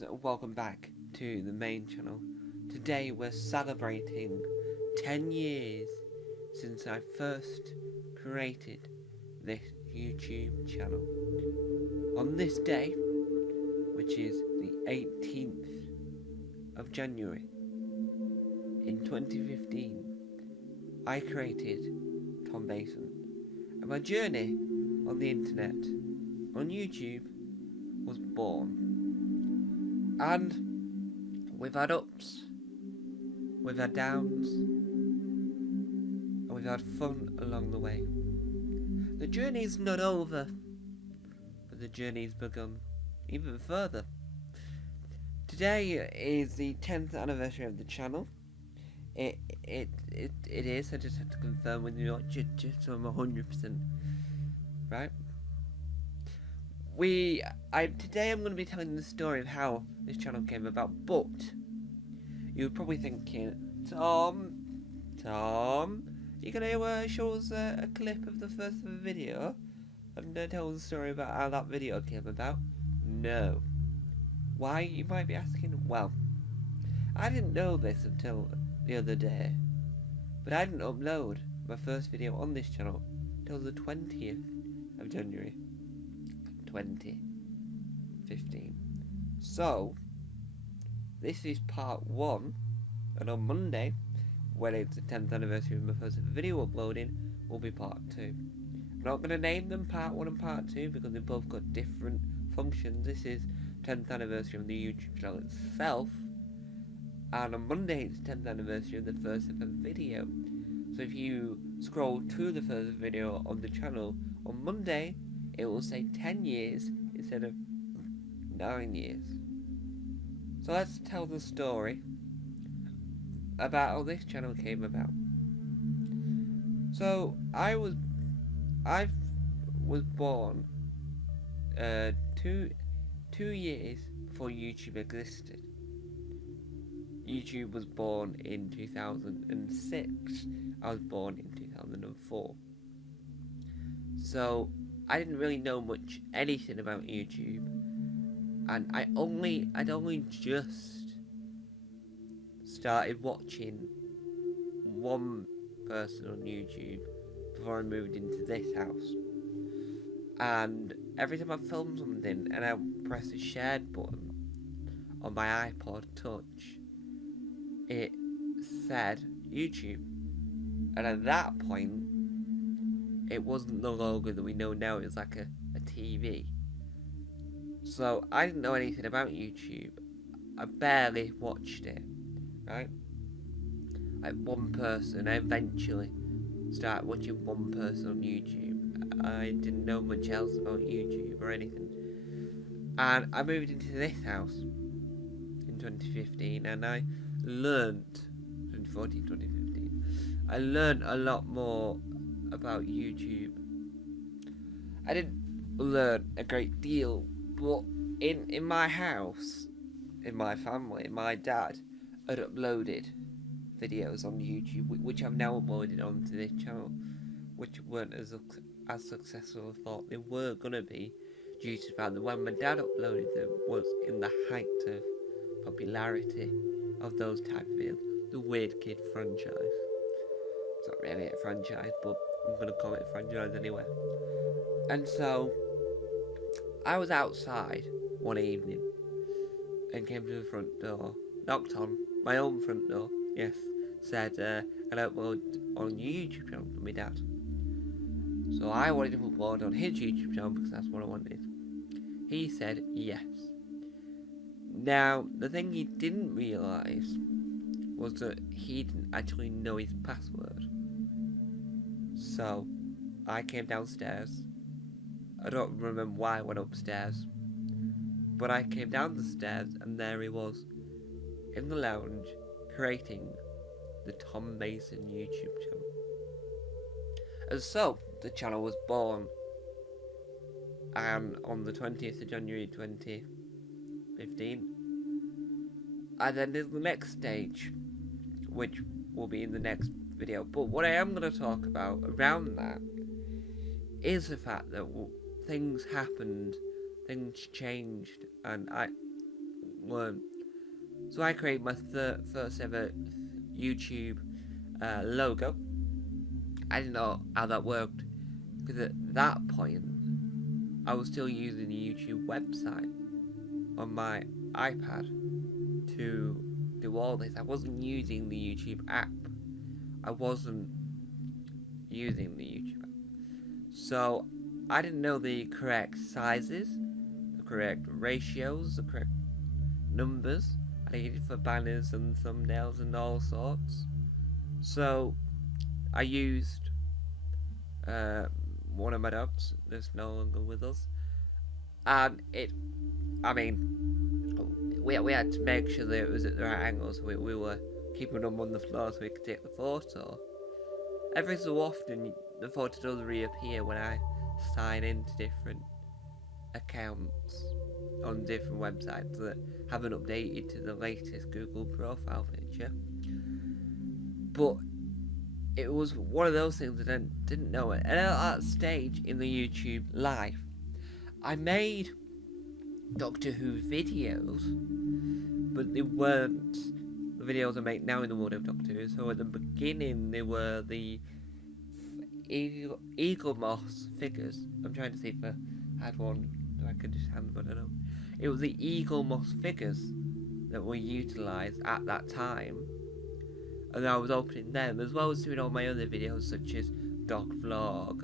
guys, welcome back to the main channel. Today we're celebrating 10 years since I first created this YouTube channel. On this day, which is the 18th of January in 2015, I created Tom Mason, and my journey on the internet, on YouTube, was born. And we've had ups, we've had downs, and we've had fun along the way. The journey's not over, but the journey's begun even further. Today is the 10th anniversary of the channel. It is. I just have to confirm with you, just so I'm 100% right. Today I'm going to be telling the story of how this channel came about, but you're probably thinking, Tom, you're going to show us a clip of the first video and tell the story about how that video came about? No. Why, you might be asking? Well, I didn't know this until the other day, but I didn't upload my first video on this channel till the 20th of January 2015. So this is part 1, and on Monday, when it's the 10th anniversary of my first video uploading, will be part 2. I'm not going to name them part 1 and part 2 because they both got different functions. This is 10th anniversary of the YouTube channel itself, and on Monday it's 10th anniversary of the first ever video. So if you scroll to the first video on the channel on Monday, it will say 10 years instead of 9 years. So let's tell the story about how this channel came about. So I was born 2 years before YouTube existed. YouTube was born in 2006. I was born in 2004. So I didn't really know anything about YouTube, and I'd only just started watching one person on YouTube before I moved into this house. And every time I filmed something and I pressed the shared button on my iPod Touch, it said YouTube, and at that point it wasn't the logo that we know now, it was like a TV. So I didn't know anything about YouTube. I barely watched it, right? Like one person. I eventually started watching one person on YouTube. I didn't know much else about YouTube or anything. And I moved into this house in 2015, and I learned, 2014, 2015, I learned a lot more about YouTube. I didn't learn a great deal, but in my house, in my family, my dad had uploaded videos on YouTube, which I've now uploaded onto this channel, which weren't as successful as I thought they were gonna be, due to the fact that when my dad uploaded them was in the height of popularity of those type of videos, the Weird Kid franchise. It's not really a franchise, but I'm gonna call it a franchise anyway. And so I was outside one evening and came to the front door, knocked on my own front door, yes, said, can I upload on your YouTube channel with my dad? So I wanted to upload on his YouTube channel because that's what I wanted. He said yes. Now, the thing he didn't realise was that he didn't actually know his password. So I came downstairs. I don't remember why I went upstairs, but I came down the stairs and there he was in the lounge creating the Tom Mason YouTube channel. And so the channel was born, and on the 20th of January 2015. And then there's the next stage, which will be in the next video. But what I am going to talk about around that is the fact that things happened, things changed, and weren't. So I created my first ever YouTube logo. I didn't know how that worked because at that point I was still using the YouTube website on my iPad to do all this. I wasn't using the YouTube app. I wasn't using the YouTube app. So I didn't know the correct sizes, the correct ratios, the correct numbers I needed for banners and thumbnails and all sorts. So I used one of my dogs that's no longer with us, and we had to make sure that it was at the right angle, so we were keeping them on the floor so we could take the photo. Every so often, the photo does reappear when I sign into different accounts on different websites that haven't updated to the latest Google profile picture. But it was one of those things that I didn't know it. And at that stage in the YouTube life, I made Doctor Who videos, but they weren't the videos I make now in the world of Doctor Who. So at the beginning, they were the Eagle Moss figures. I'm trying to see if I had one that I could just hand, but I don't. It was the Eagle Moss figures that were utilised at that time, and I was opening them as well as doing all my other videos such as Dog Vlog,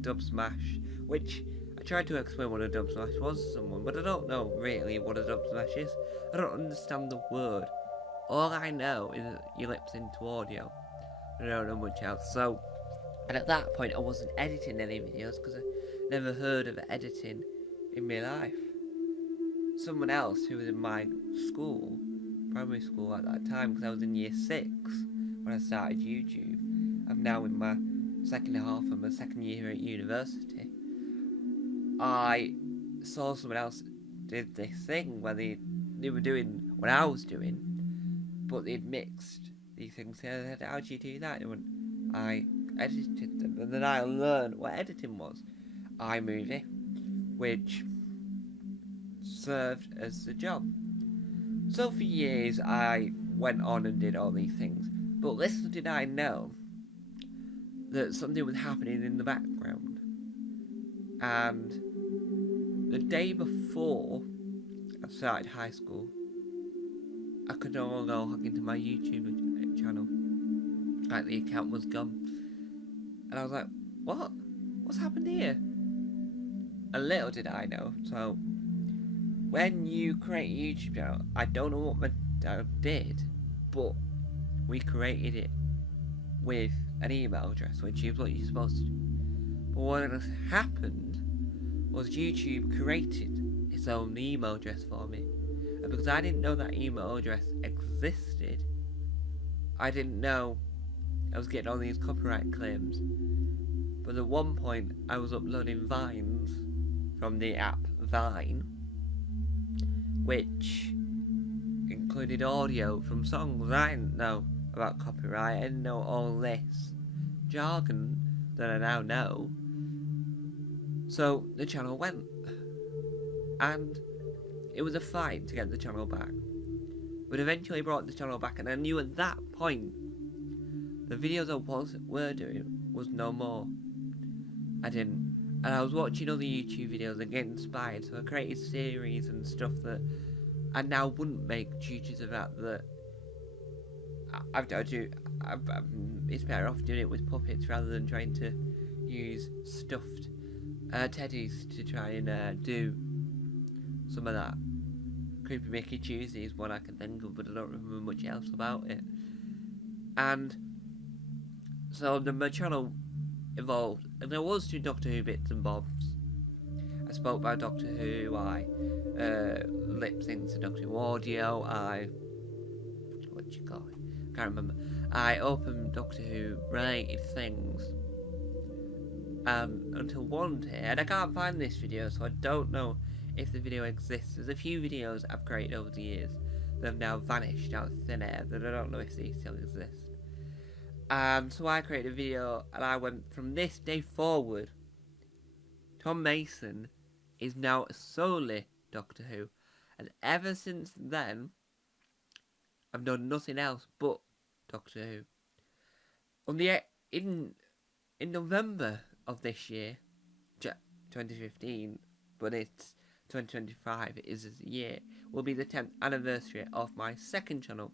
Dub Smash, which I tried to explain what a Dub Smash was to someone, but I don't know really what a Dub Smash is. I don't understand the word. All I know is that you lip sync to audio. I don't know much else. So, and at that point I wasn't editing any videos because I never heard of editing in my life. Someone else who was in my school, primary school at that time, because I was in year 6 when I started YouTube. I'm now in my second half of my second year at university. I saw someone else did this thing where they were doing what I was doing, but they'd mixed these things together. I said, how do you do that? And I edited them, and then I learned what editing was. iMovie, which served as the job. So for years I went on and did all these things, but little did I know that something was happening in the background. And the day before I started high school, I could no longer log into my YouTube channel. Like, the account was gone. And I was like, what? What's happened here? And little did I know. So when you create a YouTube channel, I don't know what my dad did, but we created it with an email address, which is what you're supposed to do. But what has happened was YouTube created its own email address for me. And because I didn't know that email address existed, I didn't know I was getting all these copyright claims. But at one point, I was uploading vines from the app Vine, which included audio from songs. I didn't know about copyright. I didn't know all this jargon that I now know. So the channel went, and it was a fight to get the channel back, but eventually brought the channel back. And I knew at that point the videos I were doing was no more. I didn't. And I was watching other YouTube videos and getting inspired, so I created series and stuff that I now wouldn't make due to the fact that it's better off doing it with puppets rather than trying to use stuffed teddies to try and do some of that. Creepy Mickey Tuesday is one I can think of, but I don't remember much else about it. And so my channel evolved, and I was doing Doctor Who bits and bobs. I spoke about Doctor Who, I lip synced to Doctor Who audio, what do you call it? I can't remember. I opened Doctor Who related things. Until one day, and I can't find this video, so I don't know if the video exists. There's a few videos I've created over the years that have now vanished out of thin air that I don't know if they still exist. So I created a video, and I went, from this day forward, Tom Mason is now solely Doctor Who, And ever since then, I've done nothing else but Doctor Who. On the in November of this year, 2015, but it's 2025, it is this year, will be the 10th anniversary of my second channel,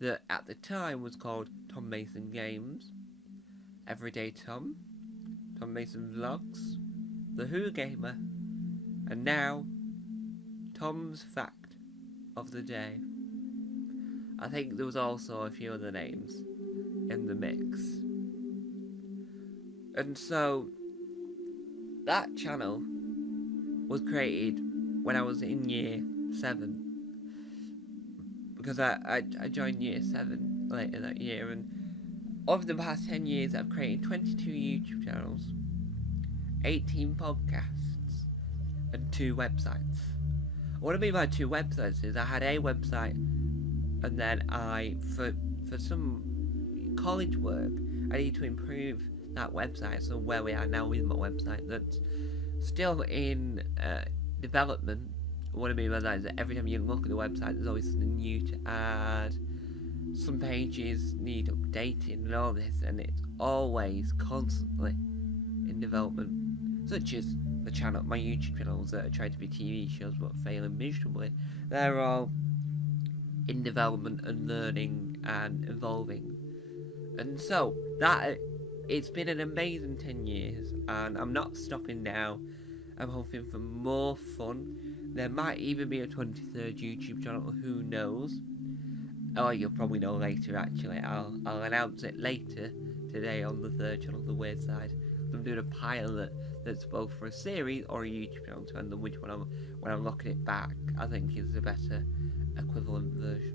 that at the time was called Tom Mason Games, Everyday Tom, Tom Mason Vlogs, The Who Gamer, and now Tom's Fact of the Day. I think there was also a few other names in the mix. And so that channel was created when I was in year 7, because I joined year 7 later that year, and over the past 10 years I've created 22 YouTube channels, 18 podcasts, and 2 websites. What I mean by 2 websites is I had a website, and then for some college work, I need to improve that website. So where we are now with my website, that's still in development. What I mean by that is that every time you look at the website, there's always something new to add. Some pages need updating and all this, and it's always constantly in development. Such as the channel, my YouTube channels that are trying to be TV shows but failing miserably. They're all in development and learning and evolving. And so that it's been an amazing 10 years, and I'm not stopping now. I'm hoping for more fun. There might even be a 23rd YouTube channel, who knows? Oh, you'll probably know later actually. I'll announce it later today on the 3rd channel, The Weird Side. I'm doing a pilot that's both for a series or a YouTube channel, depending on which one when I'm looking it back, I think is a better equivalent version.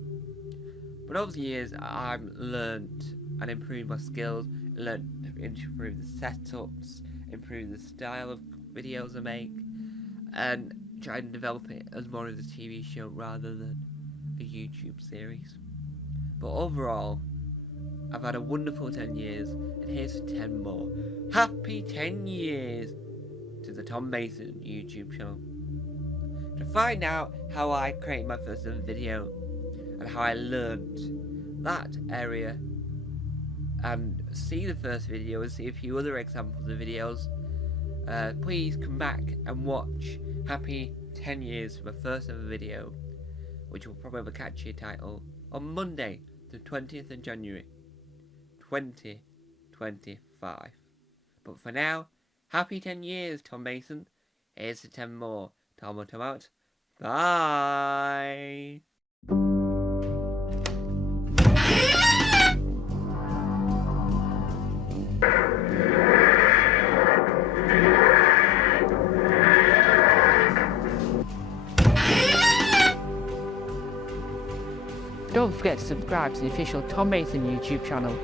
But over the years, I've learnt and improved my skills, learnt to improve the setups, improve the style of videos I make, and try and develop it as more as a TV show rather than a YouTube series. But overall, I've had a wonderful 10 years, and here's 10 more. Happy 10 years to the Tom Mason YouTube channel. To find out how I created my first ever video, and how I learnt that area, and see the first video and see a few other examples of videos, please come back and watch Happy 10 Years for my first ever video, which will probably have a catchy title, on Monday, the 20th of January, 2025. But for now, happy 10 years, Tom Mason. Here's the 10 more. Tom out. Bye. Don't forget to subscribe to the official Tom Mason YouTube channel.